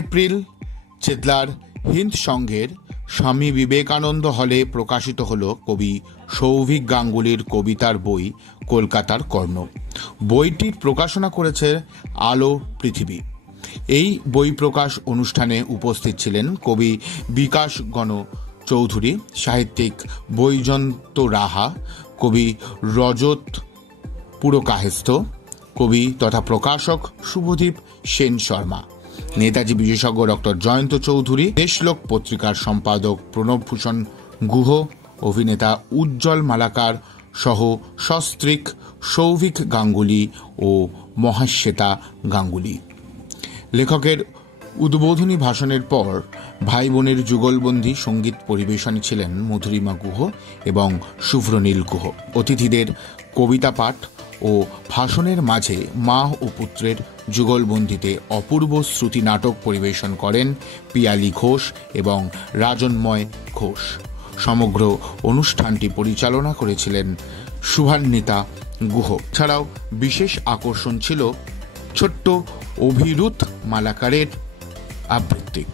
April চেতলার Hind সংঘের স্বামী বিবেকানন্দ হলে প্রকাশিত হল কবি সৌভিক গাঙ্গুলির কবিতার বই কলকাতার কর্ণ। বইটির প্রকাশনা করেছে আলো পৃথিবী। এই বই প্রকাশ অনুষ্ঠানে উপস্থিত ছিলেন কবি বিকাশ গণ চৌধুরী, সাহিত্যিক বৈজন্ত রাহা, কবি রজত পুরকাহেস্থ, কবি তথা প্রকাশক শুভদীপ সেন শর্মা, নেতাজি বিশেষজ্ঞ ডক্টর জয়ন্ত চৌধুরী, দেশলোক পত্রিকার সম্পাদক প্রণবভূষণ গুহ, অভিনেতা উজ্জ্বল মালাকার সহ সস্ত্রীক সৌভিক গাঙ্গুলি ও মহাশ্বেতা গাঙ্গুলি। লেখকের উদ্বোধনী ভাষণের পর ভাই বোনের যুগলবন্দী সঙ্গীত পরিবেশনে ছিলেন মধুরিমা গুহ এবং শুভ্রনীল গুহ। অতিথিদের কবিতা পাঠ ও ভাষণের মাঝে মা ও পুত্রের যুগলবন্দিতে অপূর্ব শ্রুতি নাটক পরিবেশন করেন পিয়ালি ঘোষ এবং রাজন্ময় ঘোষ। সমগ্র অনুষ্ঠানটি পরিচালনা করেছিলেন শুভান্বিতা গুহ। ছাড়াও বিশেষ আকর্ষণ ছিল ছোট্ট অভিরুথ মালাকারের আবৃত্তি।